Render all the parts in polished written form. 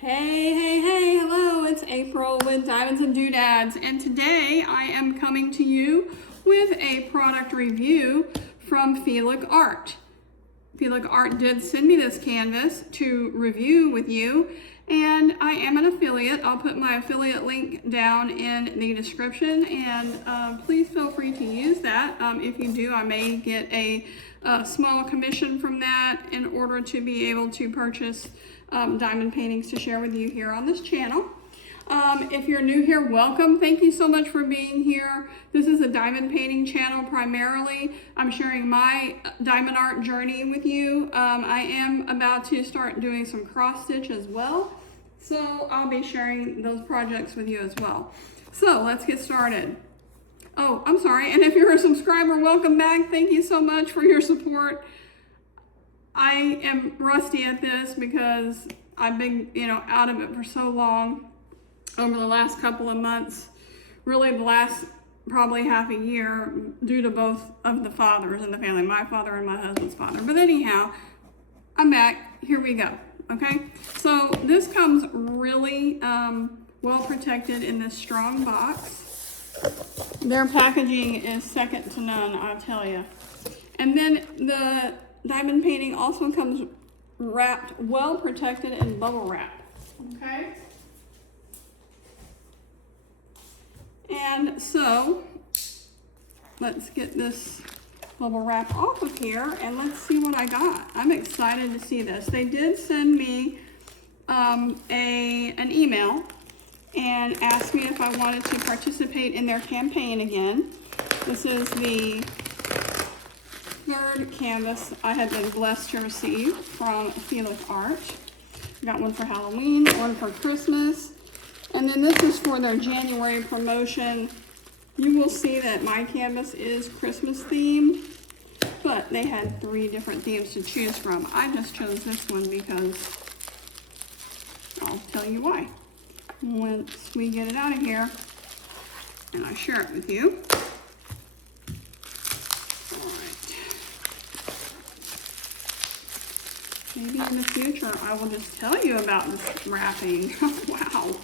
Hey, hello, it's April with Diamonds&Doo-dads, and today I am coming to you with a product review from FeeLook Art. FeeLook Art did send me this canvas to review with you, and I am an affiliate. I'll put my affiliate link down in the description, and please feel free to use that. If you do, I may get a small commission from that in order to be able to purchase diamond paintings to share with you here on this channel. If you're new here, welcome. Thank you so much for being here. This is a diamond painting channel primarily. I'm sharing my diamond art journey with you. I am about to start doing some cross stitch as well, so I'll be sharing those projects with you as well. So let's get started. Oh, I'm sorry, and if you're a subscriber, welcome back. Thank you so much for your support. I am rusty at this because I've been, out of it for so long over the last couple of months, really the last probably half a year, due to both of the fathers in the family, my father and my husband's father. But anyhow, I'm back. Here we go. Okay, so this comes really well protected in this strong box. Their packaging is second to none, I'll tell you. And then the diamond painting also comes wrapped, well protected in bubble wrap. Okay. And so let's get this bubble wrap off of here and let's see what I got. I'm excited to see this. They did send me an email and asked me if I wanted to participate in their campaign again. This is the third canvas I have been blessed to receive from FeeLook Art. Got one for Halloween, one for Christmas, and then this is for their January promotion. You will see that my canvas is Christmas themed, but they had 3 different themes to choose from. I just chose this one because I'll tell you why once we get it out of here and I share it with you. Maybe in the future I will just tell you about this wrapping. Wow.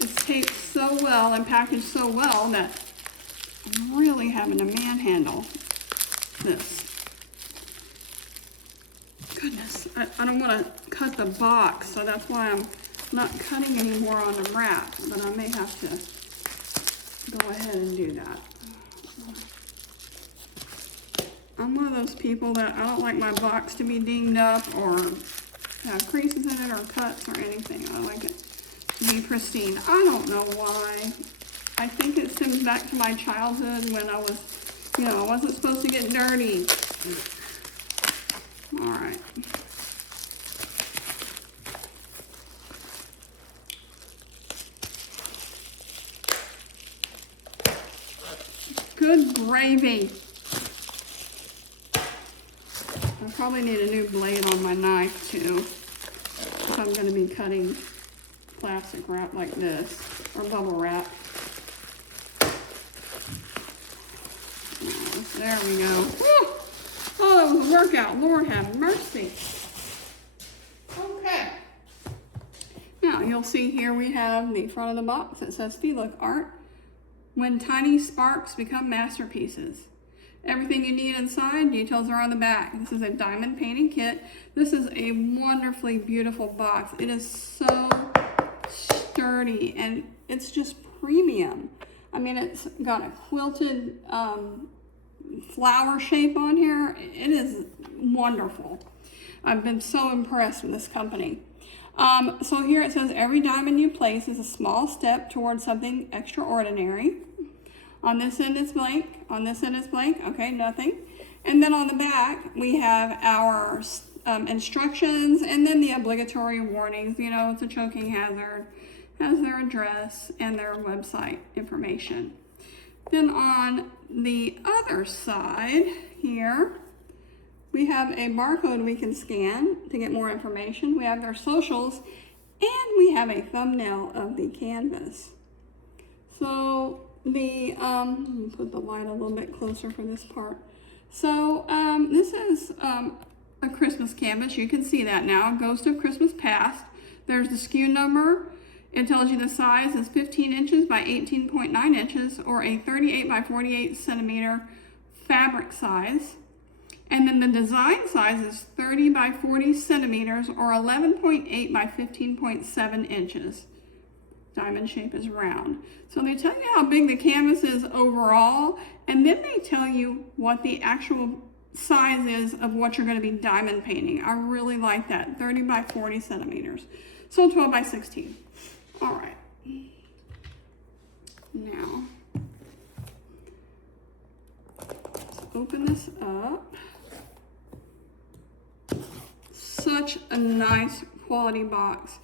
It's taped so well and packaged so well that I'm really having to manhandle this. Goodness, I don't want to cut the box, so that's why I'm not cutting anymore on the wrap, but I may have to go ahead and do that. I'm one of those people that I don't like my box to be dinged up or have creases in it or cuts or anything. I like it to be pristine. I don't know why. I think it stems back to my childhood when I was, I wasn't supposed to get dirty. All right. Good gravy. I probably need a new blade on my knife too, if I'm going to be cutting plastic wrap like this, or bubble wrap. Oh, there we go. Woo! Oh, that was a workout. Lord have mercy. Okay. Now, you'll see here we have the front of the box. It says FeeLook Art. When tiny sparks become masterpieces. Everything you need inside, details are on the back. This is a diamond painting kit. This is a wonderfully beautiful box. It is so sturdy and it's just premium. I mean, it's got a quilted flower shape on here. It is wonderful. I've been so impressed with this company. So here it says, every diamond you place is a small step towards something extraordinary. On this end it's blank, on this end it's blank, okay, nothing. And then on the back, we have our instructions and then the obligatory warnings. It's a choking hazard, has their address and their website information. Then on the other side here, we have a barcode we can scan to get more information. We have their socials and we have a thumbnail of the canvas. So let me put the light a little bit closer for this part. So this is a Christmas canvas. You can see that now, Ghost of Christmas Past. There's the SKU number. It tells you the size is 15 inches by 18.9 inches, or a 38 by 48 centimeter fabric size. And then the design size is 30 by 40 centimeters, or 11.8 by 15.7 inches. Diamond shape is round. So they tell you how big the canvas is overall, and then they tell you what the actual size is of what you're going to be diamond painting. I really like that, 30 by 40 centimeters. So 12 by 16. All right. Now, let's open this up. Such a nice quality box.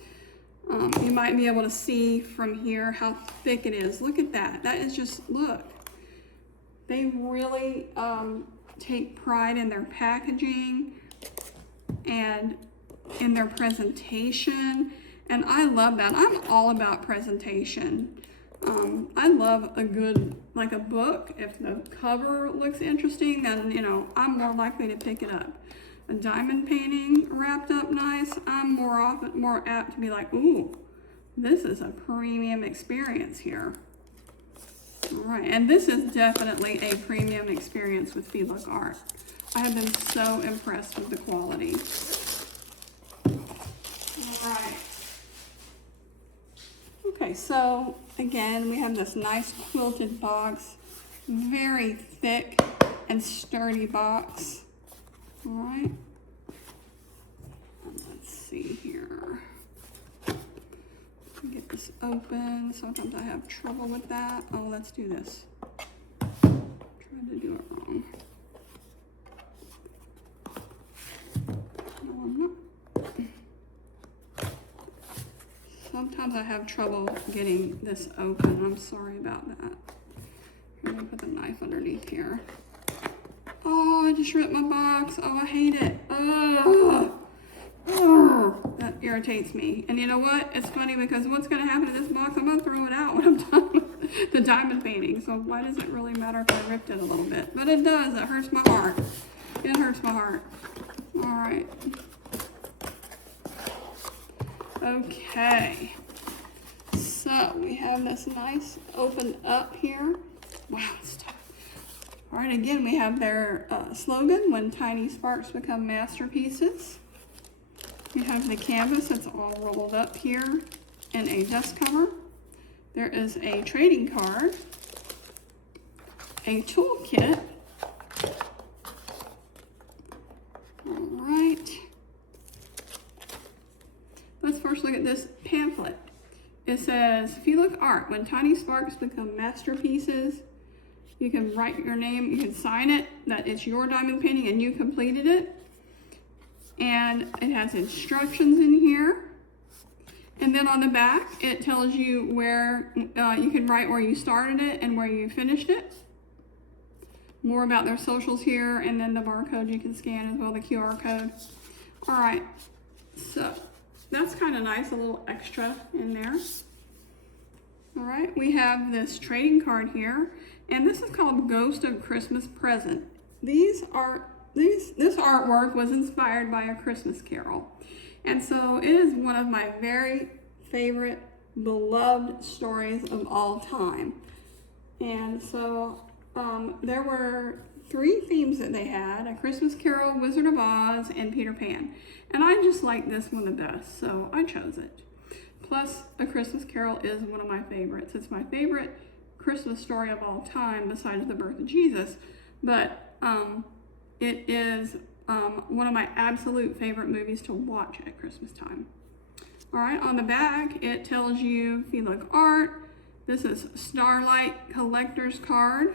You might be able to see from here how thick it is. Look at that. That is just, look. They really take pride in their packaging and in their presentation. And I love that. I'm all about presentation. I love a good, like a book. If the cover looks interesting, then, you know, I'm more likely to pick it up. A diamond painting wrapped up nice, I'm more apt to be like, ooh, this is a premium experience here. All right, and this is definitely a premium experience with FeeLook Art. I have been so impressed with the quality. All right. Okay, so again, we have this nice quilted box, very thick and sturdy box. All right, let's see here. Get this open. Sometimes I have trouble with that. Oh, let's do this. Tried to do it wrong. No, I'm not. Sometimes I have trouble getting this open. I'm sorry about that. I'm gonna put the knife underneath here. Oh, I just ripped my box. Oh, I hate it. Oh, that irritates me. And you know what? It's funny because what's going to happen to this box? I'm going to throw it out when I'm done with the diamond painting. So why does it really matter if I ripped it a little bit? But it does. It hurts my heart. It hurts my heart. All right. Okay. So we have this nice opened up here. Wow, it's tough. All right, again, we have their slogan, when tiny sparks become masterpieces. We have the canvas that's all rolled up here in a dust cover. There is a trading card, a toolkit. All right. Let's first look at this pamphlet. It says, FeeLook Art, when tiny sparks become masterpieces. You can write your name, you can sign it, that it's your diamond painting and you completed it. And it has instructions in here. And then on the back, it tells you where, you can write where you started it and where you finished it. More about their socials here, and then the barcode you can scan as well, the QR code. All right, so that's kind of nice, a little extra in there. All right, we have this trading card here. And this is called Ghost of Christmas Present. This artwork was inspired by A Christmas Carol. And so it is one of my very favorite, beloved stories of all time. And so there were 3 themes that they had: A Christmas Carol, Wizard of Oz, and Peter Pan. And I just like this one the best, so I chose it. Plus, A Christmas Carol is one of my favorites. It's my favorite Christmas story of all time besides the birth of Jesus, but it is one of my absolute favorite movies to watch at Christmas time. All right, on the back it tells you FeeLook Art. This is Starlight Collector's Card.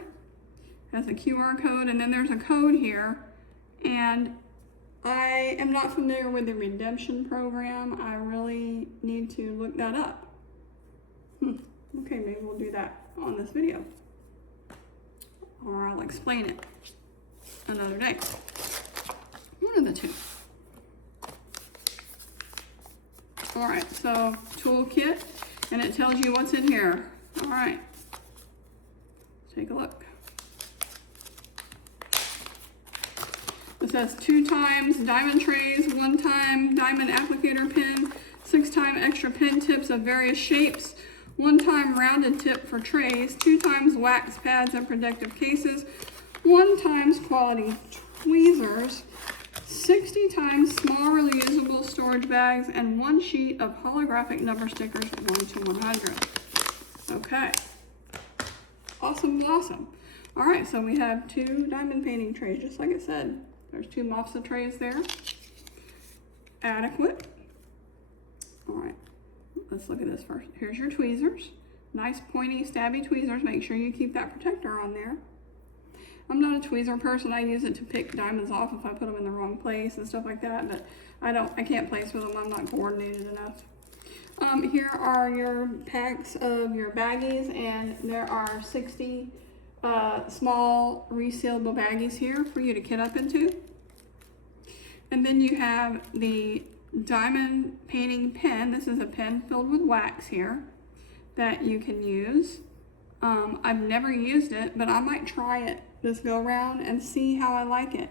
Has a QR code, and then there's a code here, and I am not familiar with the redemption program. I really need to look that up. Okay, maybe we'll do that on this video, or I'll explain it another day. One of the two. All right, so toolkit, and it tells you what's in here. All right, take a look. It says 2 times diamond trays, 1 time diamond applicator pen, 6-time extra pen tips of various shapes, 1-time rounded tip for trays, 2 times wax pads and protective cases, 1 times quality tweezers, 60 times small reusable storage bags, and 1 sheet of holographic number stickers 1 to 100. Okay. Awesome blossom. All right, so we have 2 diamond painting trays, just like I said. There's 2 mopsa trays there. Adequate. All right, let's look at this first. Here's your tweezers. Nice pointy, stabby tweezers. Make sure you keep that protector on there. I'm not a tweezer person. I use it to pick diamonds off if I put them in the wrong place and stuff like that, but I can't place with them. I'm not coordinated enough. Here are your packs of your baggies, and there are 60 small resealable baggies here for you to kit up into. And then you have the diamond painting pen. This is a pen filled with wax here that you can use. I've never used it, but I might try it this go around and see how I like it.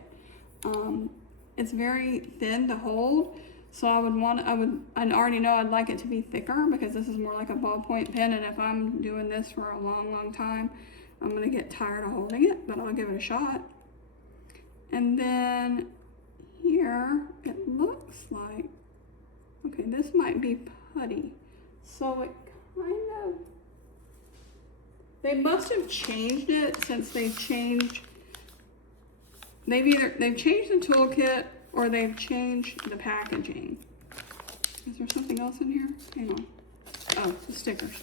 It's very thin to hold, so I already know I'd like it to be thicker because this is more like a ballpoint pen, and if I'm doing this for a long time, I'm gonna get tired of holding it, but I'll give it a shot. And then here, it looks like, okay, this might be putty. So it kind of, they must have changed it since they've changed, they've changed the toolkit or they've changed the packaging. Is there something else in here? Hang on. Oh, the stickers.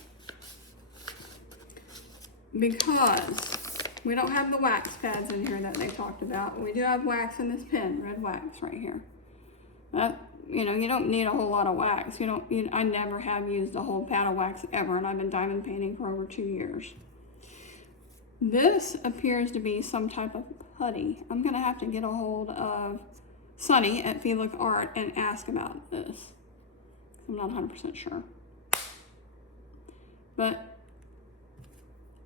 Because we don't have the wax pads in here that they talked about. We do have wax in this pen, red wax right here. That, you know, you don't need a whole lot of wax. I never have used a whole pad of wax ever, and I've been diamond painting for over 2 years. This appears to be some type of putty. I'm gonna have to get a hold of Sunny at FeeLook Art and ask about this. I'm not 100% sure. But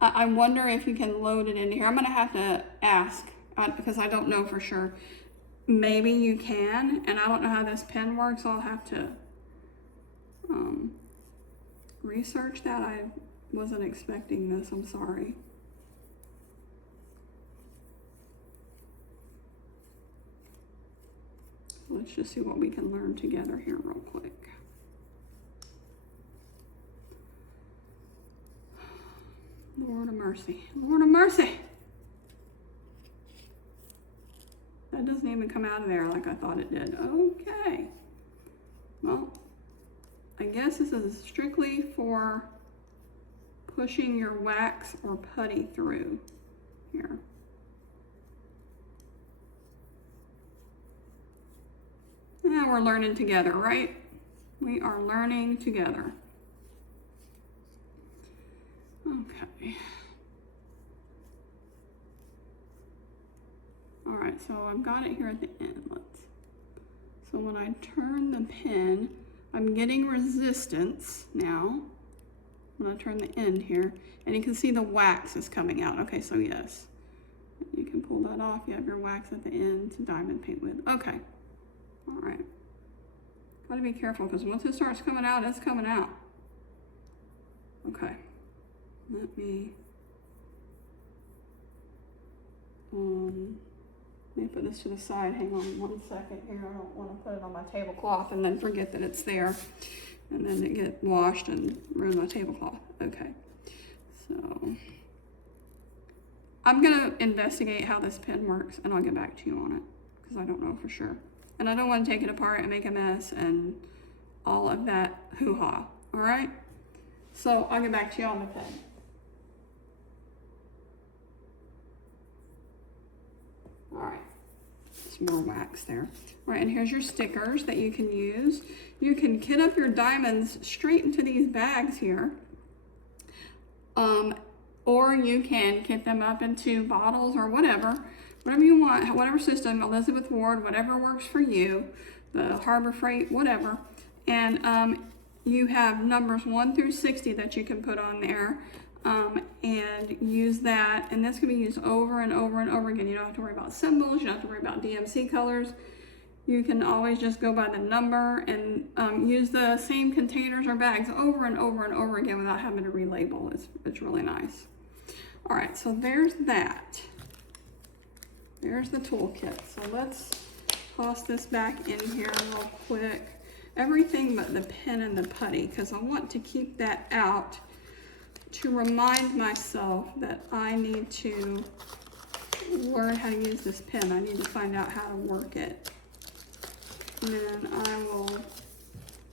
I wonder if you can load it into here. I'm gonna have to ask because I don't know for sure. Maybe you can, and I don't know how this pen works. So I'll have to research that. I wasn't expecting this, I'm sorry. Let's just see what we can learn together here real quick. Lord of mercy, Lord of mercy. That doesn't even come out of there like I thought it did. Okay. Well, I guess this is strictly for pushing your wax or putty through here. Yeah, we're learning together, right? We are learning together. Okay. All right, so I've got it here at the end. So when I turn the pin, I'm getting resistance now. When I turn the end here, and you can see the wax is coming out. Okay, so yes, you can pull that off. You have your wax at the end to diamond paint with. Okay, all right. Gotta be careful because once it starts coming out, it's coming out. Okay. Let me put this to the side. Hang on 1 second here. I don't want to put it on my tablecloth and then forget that it's there and then it get washed and ruin my tablecloth. Okay, so I'm gonna investigate how this pen works and I'll get back to you on it because I don't know for sure. And I don't want to take it apart and make a mess and all of that hoo-ha. All right, so I'll get back to you on the pen. All right, some more wax there. All right, and here's your stickers that you can use. You can kit up your diamonds straight into these bags here. Or you can kit them up into bottles or whatever you want, whatever system, Elizabeth Ward, whatever works for you, the Harbor Freight, whatever. And you have numbers 1 through 60 that you can put on there. And use that, and this can be used over and over and over again. You don't have to worry about symbols, you don't have to worry about DMC colors. you can always just go by the number and use the same containers or bags over and over and over again without having to relabel. It's really nice. All right, so there's that. There's the toolkit. So let's toss this back in here real quick. Everything but the pen and the putty, because I want to keep that out to remind myself that I need to learn how to use this pen. I need to find out how to work it. And then I will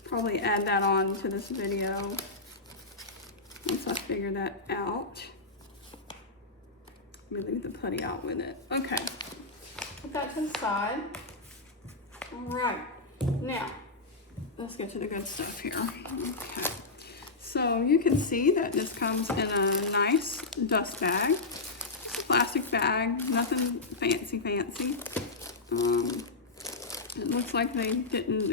probably add that on to this video once I figure that out. Let me leave the putty out with it. Okay, put that to the side. All right, now let's get to the good stuff here. Okay, so you can see that this comes in a nice dust bag. It's a plastic bag, nothing fancy. It looks like they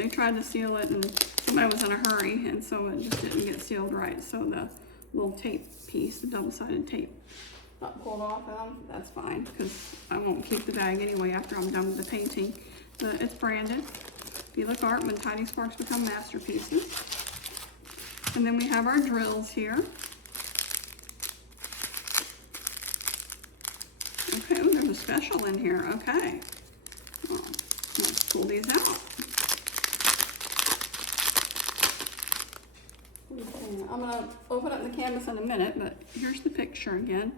tried to seal it and somebody was in a hurry, and so it just didn't get sealed right. So the little tape piece, the double-sided tape, got pulled off of them. That's fine, because I won't keep the bag anyway after I'm done with the painting. But it's branded FeeLook Art, When Tiny Sparks Become Masterpieces. And then we have our drills here. Okay, oh, there's a special in here. Okay. Well, let's pull these out. Okay, I'm going to open up the canvas in a minute, but here's the picture again.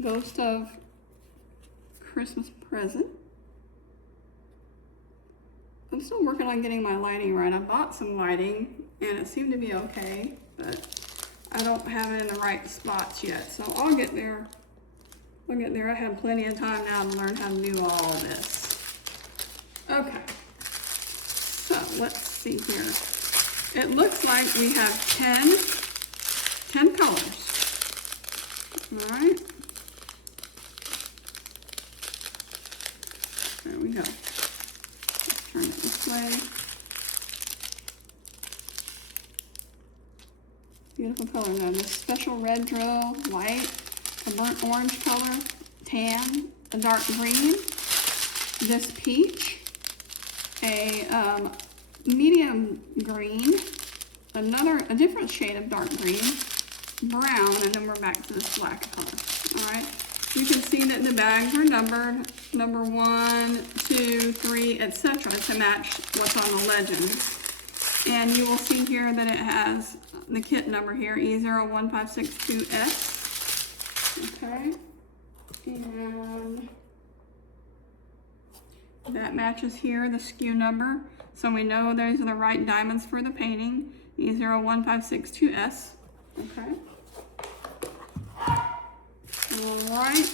Ghost of Christmas Present. I'm still working on getting my lighting right. I bought some lighting and it seemed to be okay, but I don't have it in the right spots yet. So I'll get there. I'll get there. I have plenty of time now to learn how to do all of this. Okay. So let's see here. It looks like we have 10 colors. All right. There we go. Let's turn it this way. Beautiful color now. This special red drill, white, a burnt orange color, tan, a dark green, this peach, a medium green, a different shade of dark green, brown, and then we're back to this black color. All right. You can see that the bags are numbered, number 1, 2, 3, etc. to match what's on the legend. And you will see here that it has the kit number here, E01562S. Okay. And that matches here the SKU number. So we know those are the right diamonds for the painting, E01562S. Okay. All right.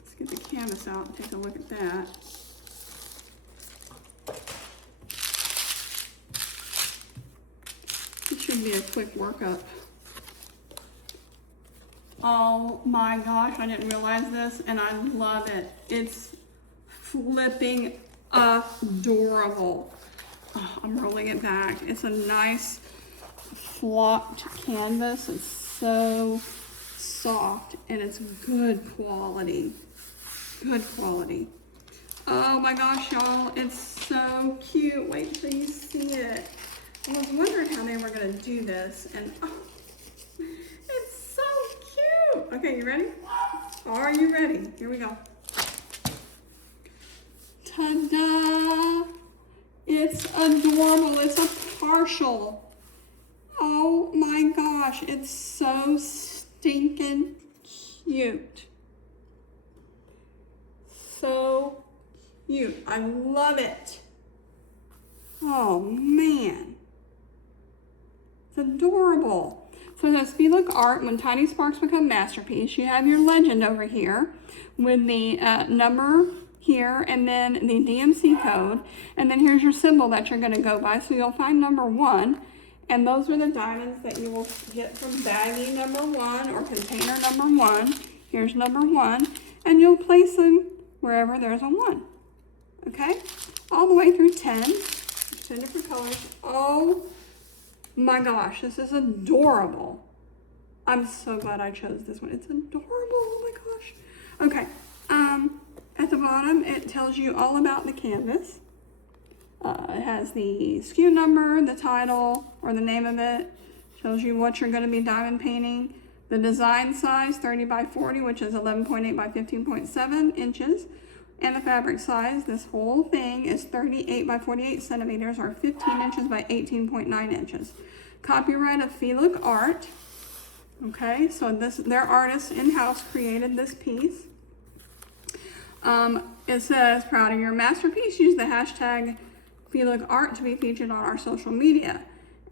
Let's get the canvas out and take a look at that. It should be a quick workup. Oh my gosh, I didn't realize this and I love it. It's flipping adorable. Oh, I'm rolling it back. It's a nice flocked canvas. It's so soft and it's good quality. Good quality. Oh my gosh, y'all, it's so cute. Wait till you see it. I was wondering how they were gonna do this, and oh, it's so cute. Okay, you ready? Are you ready? Here we go. Ta-da! It's adorable. It's a partial. Oh my gosh, it's so stinking cute. So cute. I love it. Oh man. It's adorable. So it says FeeLook Art, When Tiny Sparks Become Masterpiece. You have your legend over here with the number here and then the DMC code. And then here's your symbol that you're going to go by. So you'll find number 1. And those are the diamonds that you will get from baggie number 1 or container number 1. Here's number 1. And you'll place them wherever there's a 1. Okay? All the way through 10. 10 different colors. Oh my gosh, this is adorable. I'm so glad I chose this one. It's adorable. Oh my gosh. Okay. At the bottom, it tells you all about the canvas. It has the SKU number, the title, or the name of it. Shows you what you're going to be diamond painting. The design size, 30 by 40, which is 11.8 by 15.7 inches. And the fabric size, this whole thing is 38 by 48 centimeters, or 15 inches by 18.9 inches. Copyright of FeeLook Art. Okay, so their artist in-house created this piece. It says, proud of your masterpiece, use the hashtag FeeLook Art to be featured on our social media.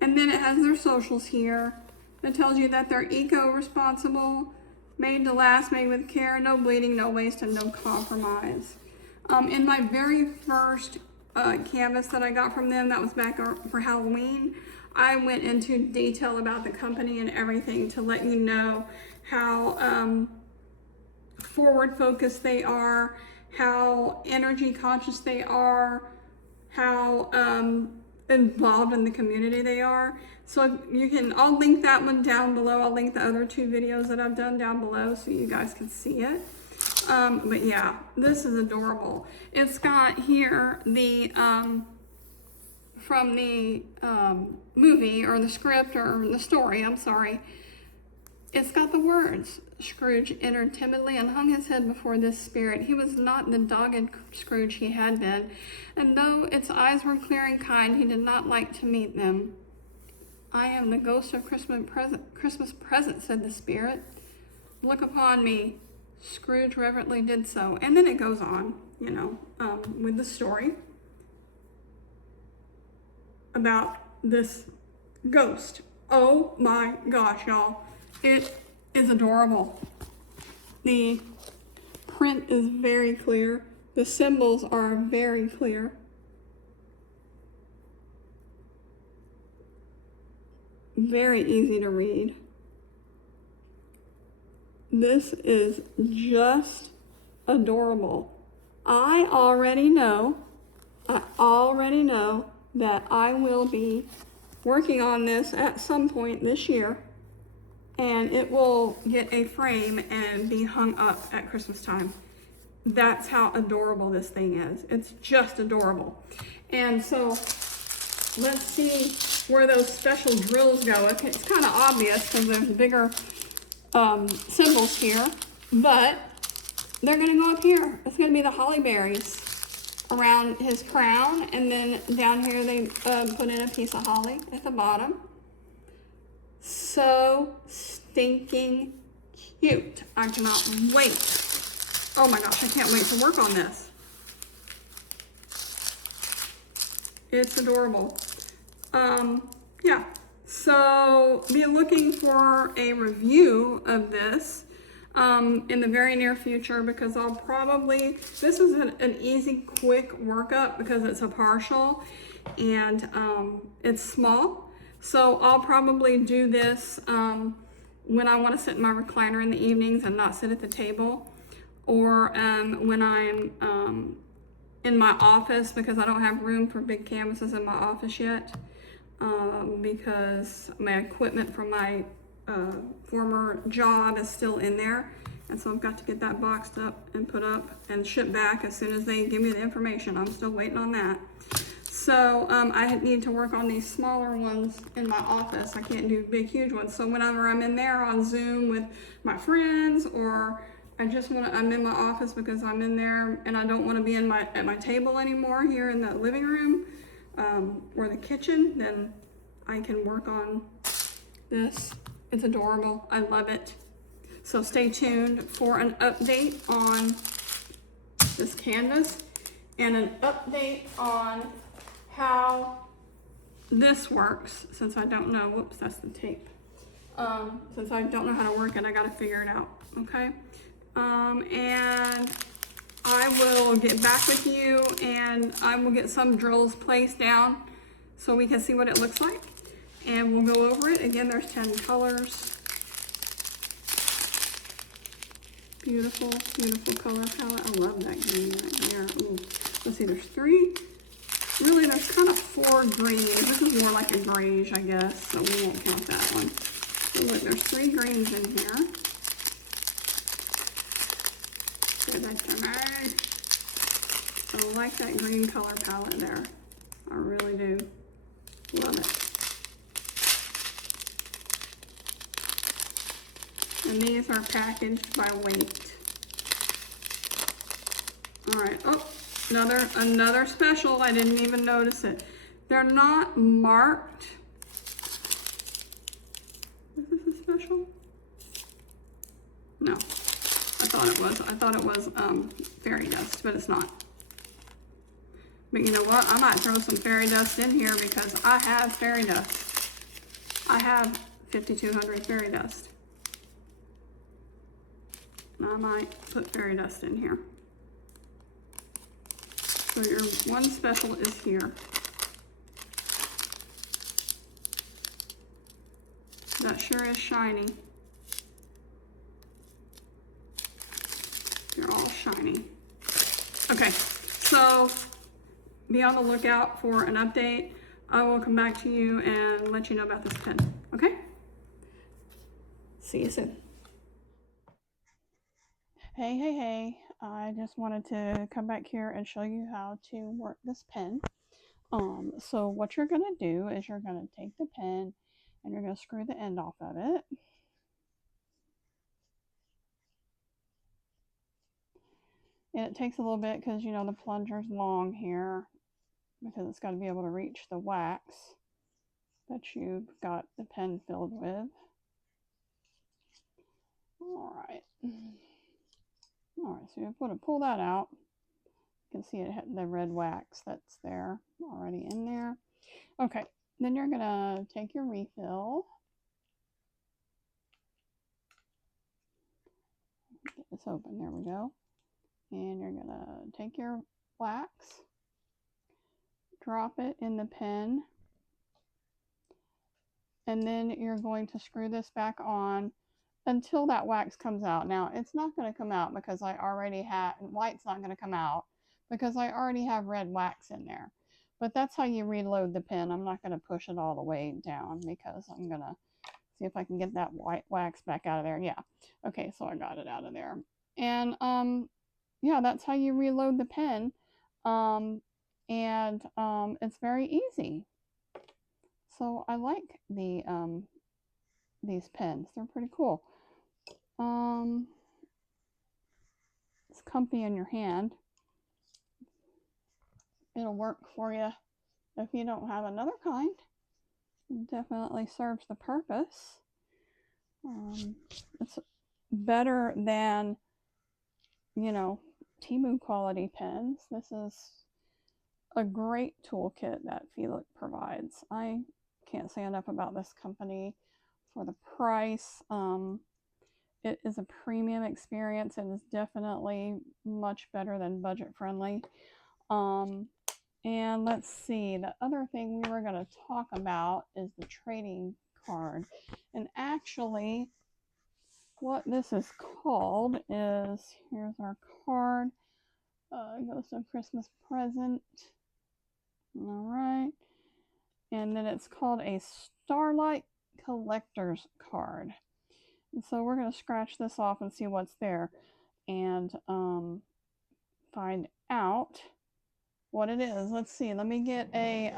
And then it has their socials here. It tells you that they're eco-responsible, made to last, made with care, no bleeding, no waste, and no compromise. In my very first canvas that I got from them, that was back for Halloween, I went into detail about the company and everything to let you know how forward focused they are, how energy conscious they are, how involved in the community they are. So you can, I'll link that one down below. I'll link the other 2 videos that I've done down below so you guys can see it. But yeah, this is adorable. It's got here the, from the movie, or the script, or the story, I'm sorry. It's got the words, Scrooge entered timidly and hung his head before this spirit. He was not the dogged Scrooge he had been, and though its eyes were clear and kind, he did not like to meet them. I am the ghost of Christmas present, said the spirit. Look upon me. Scrooge reverently did so. And then it goes on, you know, with the story about this ghost. Oh my gosh, y'all. It is adorable. The print is very clear. The symbols are very clear. Very easy to read. This is just adorable. I already know that I will be working on this at some point this year, and it will get a frame and be hung up at Christmas time. That's how adorable this thing is. It's just adorable. And so let's see where those special drills go. It's kind of obvious because there's bigger symbols here, but they're going to go up here. It's going to be the holly berries around his crown, and then down here they put in a piece of holly at the bottom. So stinking cute. I cannot wait. Oh my gosh, I can't wait to work on this. It's adorable. Yeah, so be looking for a review of this in the very near future, because I'll probably, this is an easy, quick workup because it's a partial and it's small. So I'll probably do this when I want to sit in my recliner in the evenings and not sit at the table, or when I'm in my office, because I don't have room for big canvases in my office yet, because my equipment from my former job is still in there, and so I've got to get that boxed up and put up and shipped back as soon as they give me the information. I'm still waiting on that. So I need to work on these smaller ones in my office. I can't do big, huge ones. So whenever I'm in there on Zoom with my friends, or I'm in my office because I'm in there and I don't want to be at my table anymore here in the living room or the kitchen, then I can work on this. It's adorable. I love it. So stay tuned for an update on this canvas and an update on how this works, since I don't know, whoops, that's the tape. Since I don't know how to work it, I gotta figure it out, okay? And I will get back with you, and I will get some drills placed down so we can see what it looks like, and we'll go over it. Again, there's 10 colors. Beautiful, beautiful color palette. I love that green right there. Ooh. Let's see, there's 3. Really, there's kind of 4 greens. This is more like a grayish, I guess, so we won't count that one. Look, there's 3 greens in here. Goodness me. I like that green color palette there. I really do. Love it. And these are packaged by weight. All right. Oh, another special. I didn't even notice it. They're not marked. Is this a special? No. I thought it was. I thought it was fairy dust, but it's not. But you know what? I might throw some fairy dust in here because I have fairy dust. I have 5200 fairy dust. I might put fairy dust in here. So your one special is here. That sure is shiny. They're all shiny. Okay, so be on the lookout for an update. I will come back to you and let you know about this pen, okay? See you soon. Hey, I just wanted to come back here and show you how to work this pen. So what you're gonna do is you're gonna take the pen and you're gonna screw the end off of it. And it takes a little bit because, you know, the plunger's long here because it's got to be able to reach the wax that you've got the pen filled with. All right, so you're going to pull that out. You can see it, the red wax that's there already in there. Okay, then you're going to take your refill. Get this open, there we go. And you're going to take your wax, drop it in the pen, and then you're going to screw this back on until that wax comes out. Now, it's not going to come out because I already have, white's not going to come out because I already have red wax in there. But that's how you reload the pen. I'm not going to push it all the way down because I'm going to see if I can get that white wax back out of there. Yeah. Okay, so I got it out of there. And, yeah, that's how you reload the pen. It's very easy. So I like these pens. They're pretty cool. It's comfy in your hand. It'll work for you if you don't have another kind. It definitely serves the purpose. It's better than, you know, Temu quality pens. This is a great toolkit that FeeLook provides. I can't say enough about this company for the price. It is a premium experience. It is definitely much better than budget friendly. And let's see, the other thing we were going to talk about is the trading card. And actually, what this is called is, here's our card. It goes to a Christmas present. All right. And then it's called a Starlight Collector's Card. And so we're going to scratch this off and see what's there and find out what it is. Let's see. Let me get a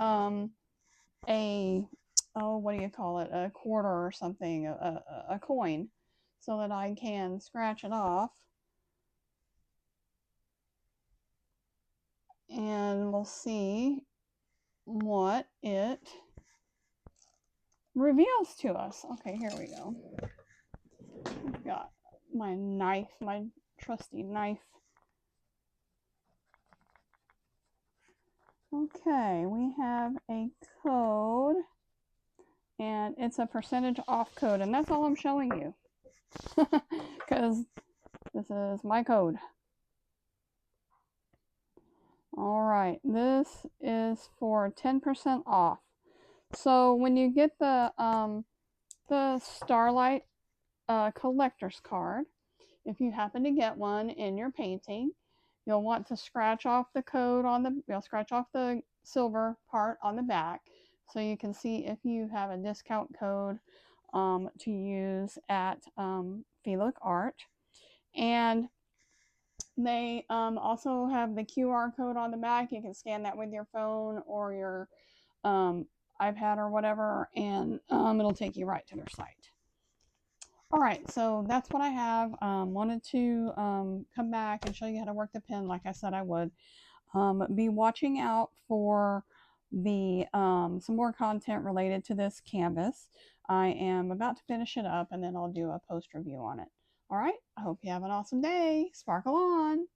what do you call it? A quarter or something, a coin, so that I can scratch it off. And we'll see what it reveals to us. Okay, here we go. I've got my knife, my trusty knife. Okay, we have a code, and it's a percentage off code, and that's all I'm showing you because this is my code. All right, this is for 10% off. So when you get the Starlight collector's card, if you happen to get one in your painting, you'll want to scratch off the code on the, you'll scratch off the silver part on the back so you can see if you have a discount code to use at FeeLook Art. And they also have the QR code on the back. You can scan that with your phone or your iPad or whatever, and it'll take you right to their site. All right, so that's what I have. Wanted to come back and show you how to work the pen like I said I would. Be watching out for the some more content related to this canvas. I am about to finish it up and then I'll do a post review on it. All right, I hope you have an awesome day. Sparkle on!